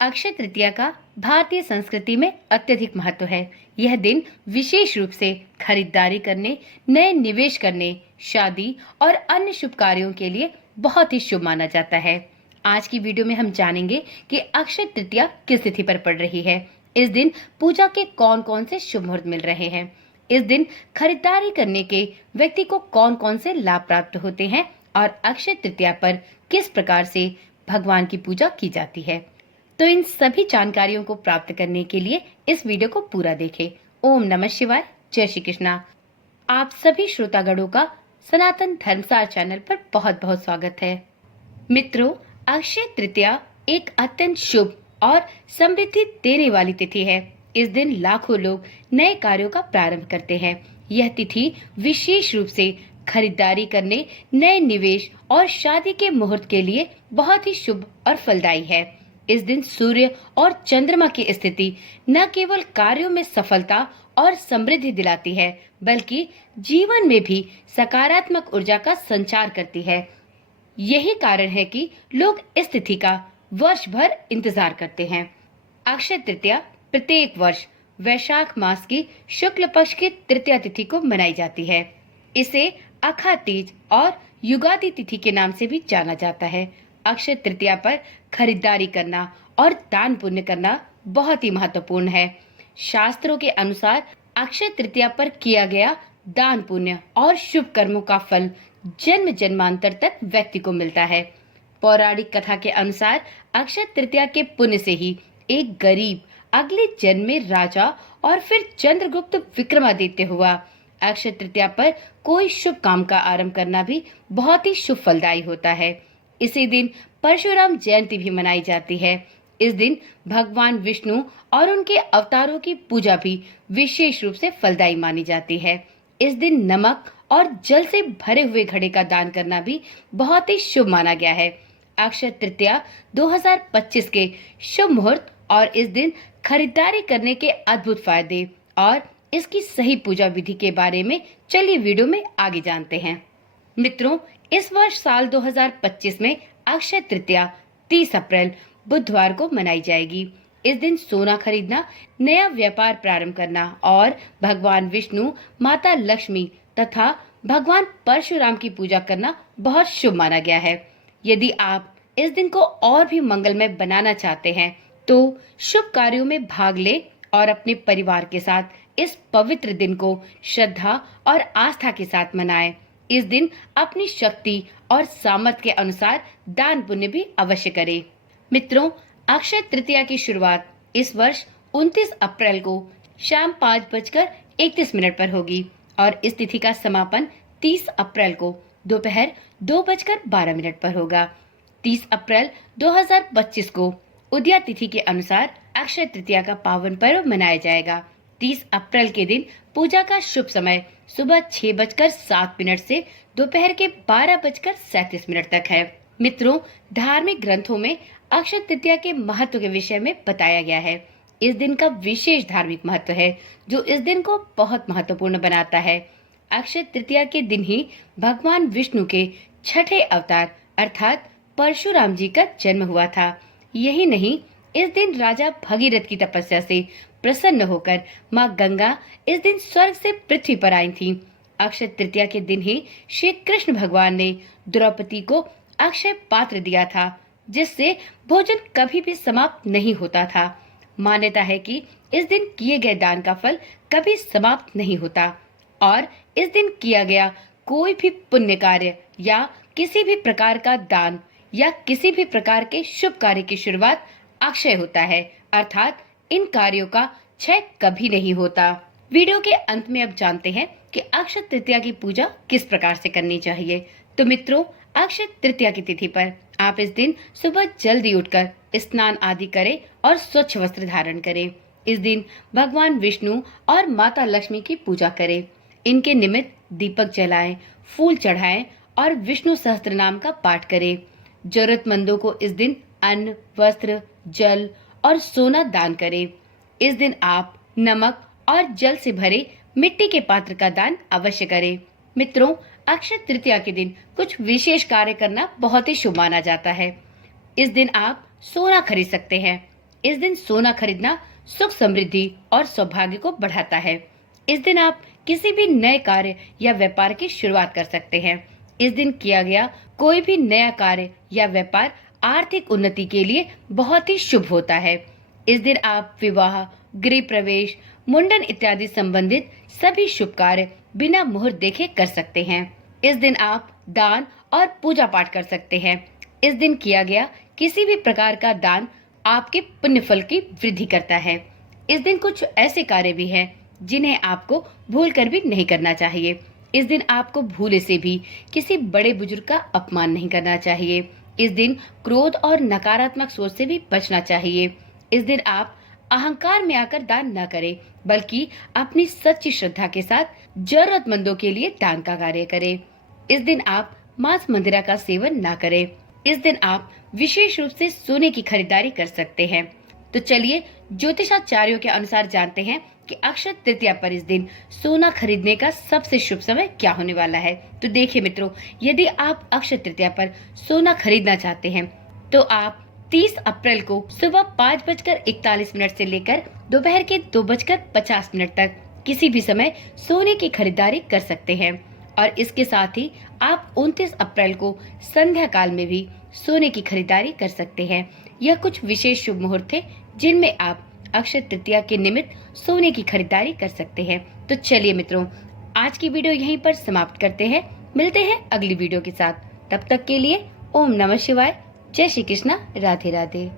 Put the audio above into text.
अक्षय तृतीया का भारतीय संस्कृति में अत्यधिक महत्व है। यह दिन विशेष रूप से खरीदारी करने, नए निवेश करने, शादी और अन्य शुभ कार्यों के लिए बहुत ही शुभ माना जाता है। आज की वीडियो में हम जानेंगे कि अक्षय तृतीया किस तिथि पर पड़ रही है। इस दिन पूजा के कौन कौन से शुभ मुहूर्त मिल रहे हैं। इस दिन खरीदारी करने के व्यक्ति को कौन कौन से लाभ प्राप्त होते हैं और अक्षय तृतीया पर किस प्रकार से भगवान की पूजा की जाती है। तो इन सभी जानकारियों को प्राप्त करने के लिए इस वीडियो को पूरा देखें। ओम नमः शिवाय, जय श्री कृष्णा। आप सभी श्रोतागणों का सनातन धर्मसार चैनल पर बहुत बहुत स्वागत है। मित्रों, अक्षय तृतीया एक अत्यंत शुभ और समृद्धि देने वाली तिथि है। इस दिन लाखों लोग नए कार्यों का प्रारंभ करते हैं। यह तिथि विशेष रूप से खरीदारी करने, नए निवेश और शादी के मुहूर्त के लिए बहुत ही शुभ और फलदायी है। इस दिन सूर्य और चंद्रमा की स्थिति न केवल कार्यों में सफलता और समृद्धि दिलाती है, बल्कि जीवन में भी सकारात्मक ऊर्जा का संचार करती है। यही कारण है कि लोग इस तिथि का वर्ष भर इंतजार करते हैं। अक्षय तृतीया प्रत्येक वर्ष वैशाख मास की शुक्ल पक्ष की तृतीया तिथि को मनाई जाती है। इसे अखा तीज और युगादि तिथि के नाम से भी जाना जाता है। अक्षय तृतीया पर खरीदारी करना और दान पुण्य करना बहुत ही महत्वपूर्ण है। शास्त्रों के अनुसार अक्षय तृतीया पर किया गया दान पुण्य और शुभ कर्मों का फल जन्म जन्मांतर तक व्यक्ति को मिलता है। पौराणिक कथा के अनुसार अक्षय तृतीया के पुण्य से ही एक गरीब अगले जन्म में राजा और फिर चंद्रगुप्त विक्रमादित्य हुआ। अक्षय तृतीया पर कोई शुभ काम का आरंभ करना भी बहुत ही शुभ फलदायी होता है। इसी दिन परशुराम जयंती भी मनाई जाती है। इस दिन भगवान विष्णु और उनके अवतारों की पूजा भी विशेष रूप से फलदायी मानी जाती है। इस दिन नमक और जल से भरे हुए घड़े का दान करना भी बहुत ही शुभ माना गया है। अक्षय तृतीया 2025 के शुभ मुहूर्त और इस दिन खरीदारी करने के अद्भुत फायदे और इसकी सही पूजा विधि के बारे में चलिए वीडियो में आगे जानते हैं। मित्रों, इस वर्ष साल 2025 में अक्षय तृतीया 30 अप्रैल बुधवार को मनाई जाएगी। इस दिन सोना खरीदना, नया व्यापार प्रारंभ करना और भगवान विष्णु, माता लक्ष्मी तथा भगवान परशुराम की पूजा करना बहुत शुभ माना गया है। यदि आप इस दिन को और भी मंगलमय बनाना चाहते हैं तो शुभ कार्यों में भाग ले और अपने परिवार के साथ इस पवित्र दिन को श्रद्धा और आस्था के साथ मनाएं। इस दिन अपनी शक्ति और सामर्थ्य के अनुसार दान पुण्य भी अवश्य करें। मित्रों, अक्षय तृतीया की शुरुआत इस वर्ष 29 अप्रैल को शाम 5:31 पर होगी और इस तिथि का समापन 30 अप्रैल को दोपहर 2:12 पर होगा। 30 अप्रैल 2025 को उदया तिथि के अनुसार अक्षय तृतीया का पावन पर्व मनाया जाएगा। 30 अप्रैल के दिन पूजा का शुभ समय सुबह 6:07 से दोपहर के 12:37 तक है। मित्रों, धार्मिक ग्रंथों में अक्षय तृतीया के महत्व के विषय में बताया गया है। इस दिन का विशेष धार्मिक महत्व है जो इस दिन को बहुत महत्वपूर्ण बनाता है। अक्षय तृतीया के दिन ही भगवान विष्णु के छठे अवतार अर्थात परशुराम जी का जन्म हुआ था। यही नहीं, इस दिन राजा भगीरथ की तपस्या से प्रसन्न होकर माँ गंगा इस दिन स्वर्ग से पृथ्वी पर आई थी। अक्षय तृतीया के दिन ही श्री कृष्ण भगवान ने द्रौपदी को अक्षय पात्र दिया था, जिससे भोजन कभी भी समाप्त नहीं होता था। मान्यता है कि इस दिन किए गए दान का फल कभी समाप्त नहीं होता और इस दिन किया गया कोई भी पुण्य कार्य या किसी भी प्रकार का दान या किसी भी प्रकार के शुभ कार्य की शुरुआत अक्षय होता है, अर्थात इन कार्यों का क्षय कभी नहीं होता। वीडियो के अंत में अब जानते हैं कि अक्षय तृतीया की पूजा किस प्रकार से करनी चाहिए। तो मित्रों, अक्षय तृतीया की तिथि पर आप इस दिन सुबह जल्दी उठकर स्नान आदि करें और स्वच्छ वस्त्र धारण करें। इस दिन भगवान विष्णु और माता लक्ष्मी की पूजा करें। इनके निमित्त दीपक जलाएं, फूल चढ़ाएं और विष्णु सहस्त्र नाम का पाठ करें। जरूरतमंदों को इस दिन अन्न, वस्त्र, जल और सोना दान करें। इस दिन आप नमक और जल से भरे मिट्टी के पात्र का दान अवश्य करें। मित्रों, अक्षय तृतीया के दिन कुछ विशेष कार्य करना बहुत ही शुभ माना जाता है। इस दिन आप सोना खरीद सकते हैं। इस दिन सोना खरीदना सुख समृद्धि और सौभाग्य को बढ़ाता है। इस दिन आप किसी भी नए कार्य या व्यापार की शुरुआत कर सकते हैं। इस दिन किया गया कोई भी नया कार्य या व्यापार आर्थिक उन्नति के लिए बहुत ही शुभ होता है। इस दिन आप विवाह, गृह प्रवेश, मुंडन इत्यादि संबंधित सभी शुभ कार्य बिना मुहूर्त देखे कर सकते हैं। इस दिन आप दान और पूजा पाठ कर सकते हैं। इस दिन किया गया किसी भी प्रकार का दान आपके पुण्य फल की वृद्धि करता है। इस दिन कुछ ऐसे कार्य भी हैं जिन्हें आपको भूल कर भी नहीं करना चाहिए। इस दिन आपको भूले से भी किसी बड़े बुजुर्ग का अपमान नहीं करना चाहिए। इस दिन क्रोध और नकारात्मक सोच से भी बचना चाहिए। इस दिन आप अहंकार में आकर दान न करें, बल्कि अपनी सच्ची श्रद्धा के साथ जरूरतमंदों के लिए दान का कार्य करें। इस दिन आप मांस मंदिरा का सेवन न करें। इस दिन आप विशेष रूप से सोने की खरीदारी कर सकते हैं। तो चलिए ज्योतिषाचार्यों के अनुसार जानते हैं कि अक्षय तृतीया पर इस दिन सोना खरीदने का सबसे शुभ समय क्या होने वाला है। तो देखिए मित्रों, यदि आप अक्षय तृतीया पर सोना खरीदना चाहते हैं तो आप 30 अप्रैल को सुबह 5:41 से लेकर दोपहर के 2:50 तक किसी भी समय सोने की खरीदारी कर सकते हैं। और इसके साथ ही आप 29 अप्रैल को संध्या काल में भी सोने की खरीदारी कर सकते हैं। यह कुछ विशेष शुभ मुहूर्त थे जिनमें आप अक्षय तृतीया के निमित्त सोने की खरीदारी कर सकते हैं। तो चलिए मित्रों, आज की वीडियो यहीं पर समाप्त करते हैं। मिलते हैं अगली वीडियो के साथ। तब तक के लिए ओम नमः शिवाय, जय श्री कृष्णा, राधे राधे।